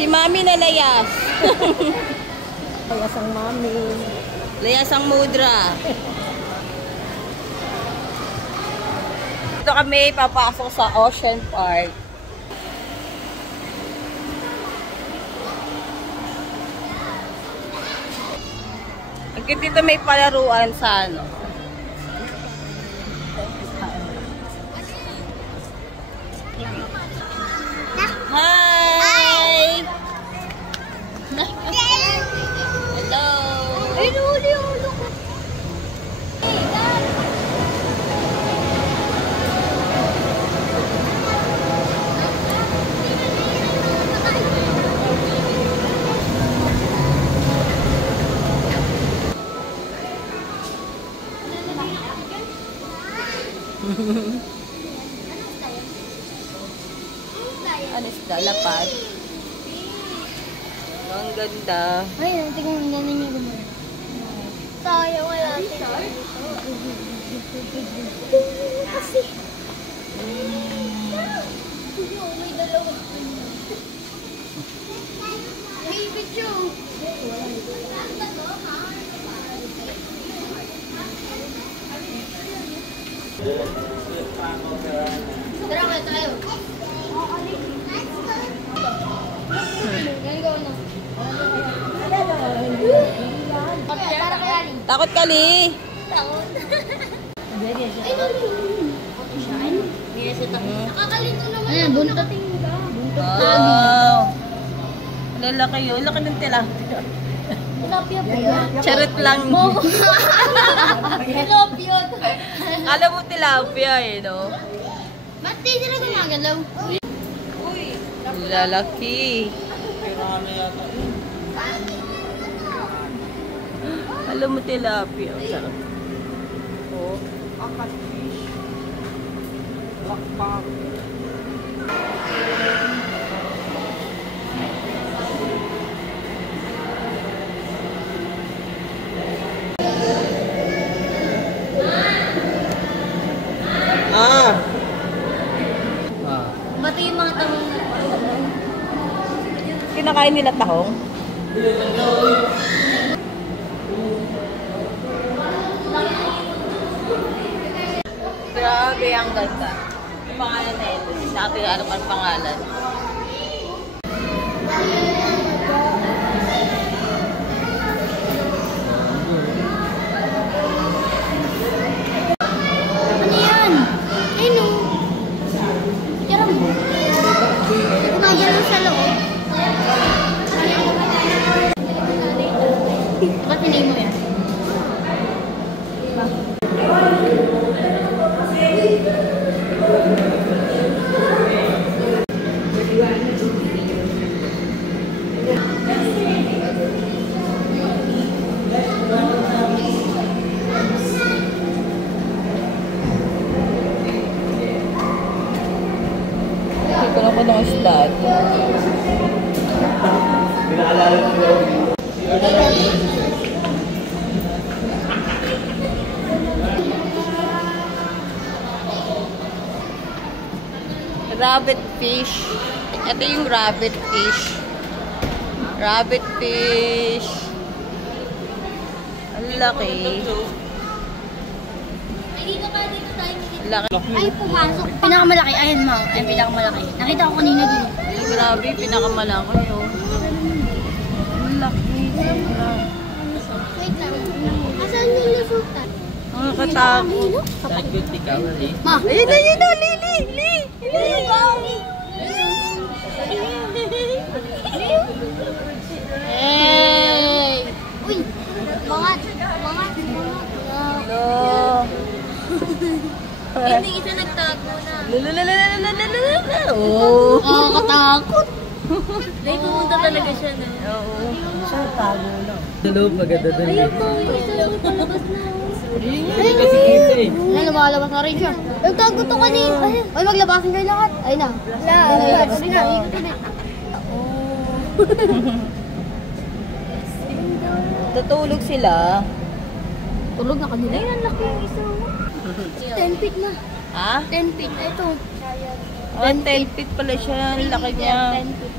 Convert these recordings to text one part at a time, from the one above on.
Si Mami na layas. Layas ang Mami. Layas ang mudra. Dito kami papasok sa Ocean Park. Hanggang dito may palaruan sa ano. Hi! Hello! Ano isda? Lapad. Ang ganda. Ay, tingnan mo niya gumawa. Sayang wala. Kasi. May dalawa. May video. Tara ka tayo. Takot ka, Li? Takot. Nakakalito naman. Ayan, buntot. Wow! Lalaki yun. Laki ng tilapia. Tilapia po yan. Charot lang. Tilapia. Alam mo tilapia eh, no? Ba't di sila gumagalaw? Lalaki. Alam mo tilapia. Sarap. Oh. Catfish. Lakpak. Bato yung mga tahong. Kinakain nila tahong? Grabe, ang ganda. Yung pangalan na ito. Hindi natin alam ang pangalan. Ano yan? Ayun o. Tira mo. Gumagalaw sa loob. Ba't hindi mo yan? Hindi ko lang ko ng isda. Rabbit fish. Ito yung rabbit fish. Rabbit fish. Ang laki. Ay, dito tayo. Laki. Ay, pumasok. Pinakamalaki. Ayun mo. Ay, pinakamalaki. Nakita ko kanina din. Ay, grabe. Pinakamalaki yun. Ang laki. Wait lang. Asan yung lusutan? Ang katakot. Ma! Ayun na, ayun na. Lili! Lili! Hey! Uy! Mangat! Hello. Hindi isa nagtago na. Oh. Katakot! Dahil pumunta talaga siya na. Oo. Siya tago lang. Hello, maganda doon. Ayun po, yung isa lang palabas na. Ayun kasi kita eh. Ay, lumalabas na rin siya. Nagtago to kanina. Ay, maglabasin kayo lahat. Ay na. Labas na. Ikot ulit. Tutulog sila. Tulog na kanila. Ay, ang laki yung isa. 10 feet na. Ha? 10 feet. Ito. 10 feet pala siya. Ang laki niya. 10 feet.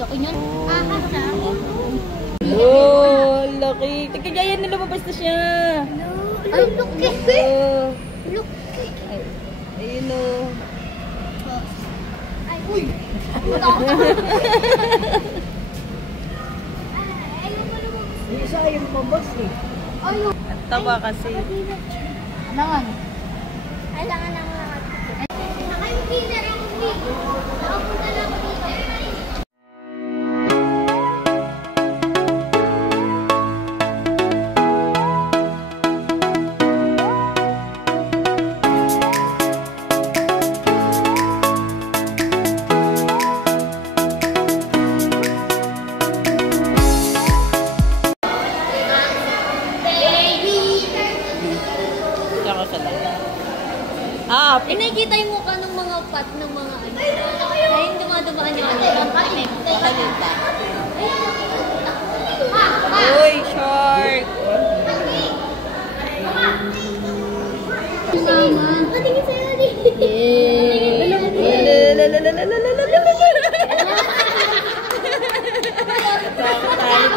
Laki niyan. Ahas siya. Oh, laki. Tignan yan, lumabas na siya. Ay, laki. Oh, Laki. ayun oh. Ay, uy. Isa yung pabos eh. Ayun. Ang taba kasi. Alangan. Alangan ang lahat. Nakay mo killer ang uwi. Nakapunta na ako dito. Diyan ko sa lang. Ah, Nakikita yung mukha ng mga pat ng mga ano. Ay, yung dumadumaan yung ano. Yung patik. salita. Uy, short. Mama. Patingin sa'yo, Adi.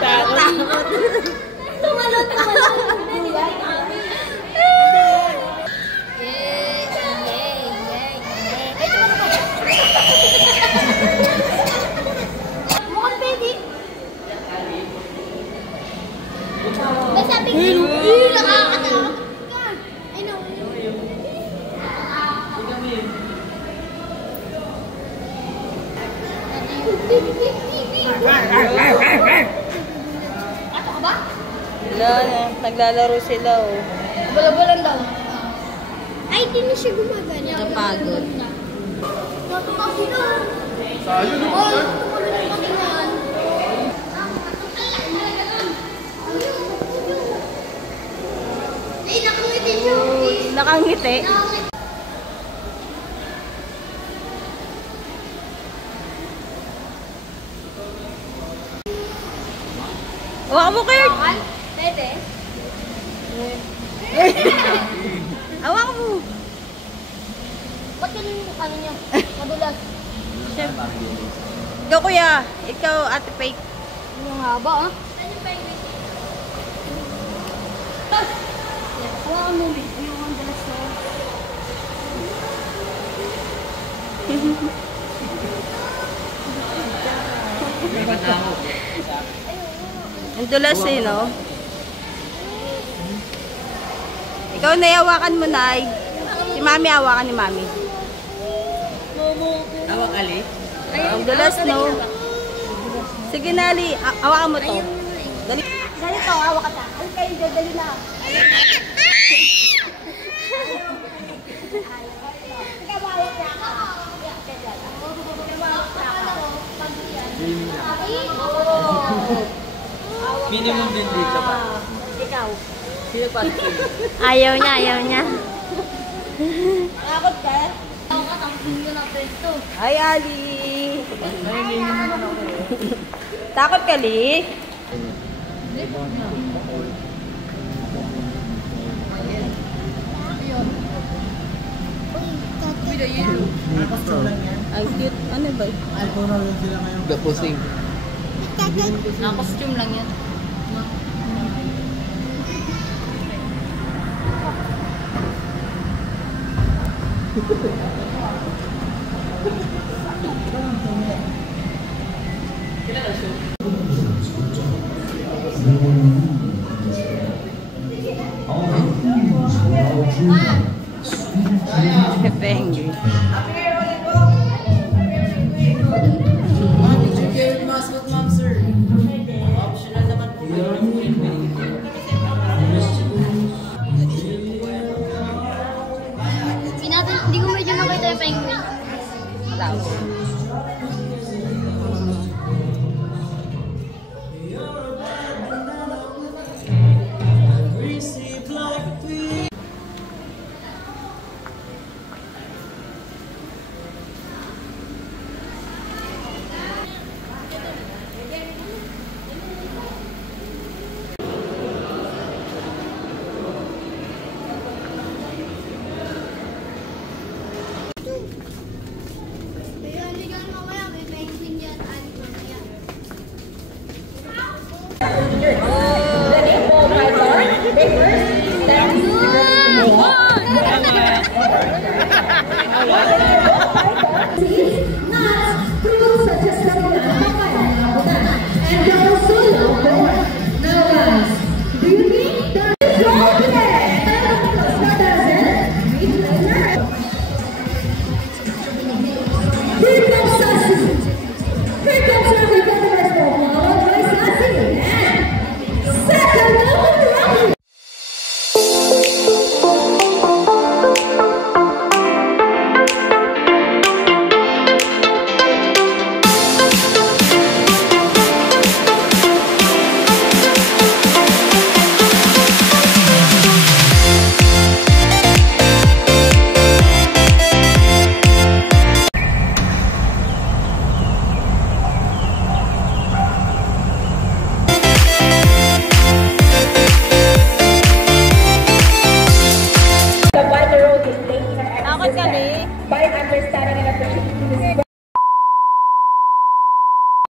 Takot. Tumalon. Mukhang pwede. Sabi ko, nakakatakot. I know. Ato ka ba? Wala na, naglalaro sila oh. Balabalan daw. Ay, di na siya gumagana. Napagod. Matutaki na. Sayo na. Oh, tumulong yung pati na yan. Ay, nakangiti siya. Nakangiti. Hawakan mo, Kurt! Pwede? Hawakan mo! Ba't yun yung ano niya? Madulas. Ikaw, kuya. Ikaw, ate Faith. Yung haba, ah. Ano pa yung hawakan mo, yung madulas na. Ang dulas eh, no? Ikaw na, hawakan mo, Nay. Si Mami, hawakan ni Mami. Tawag Ali? Ang dulas, no? Sige, Nali. Hawakan mo to. Dali. Ganito, hawak ka ta. Ay, kayo, dali na. Minimum din dito pa. Ikaw. Sino pa? Ayaw niya. Takot ka? Ako ka, tangkong yun ang pwesto. Ay, Ali. Takot ka, Li? Ang cute. Ano ba? Gapusing. Naka-costume lang yan. Penguin. Mascot, ma'am, sir. Optional naman po. Hindi ko medyo nakita yung penguin. Wala. Kaya hindi ka mamaya, may Ayan.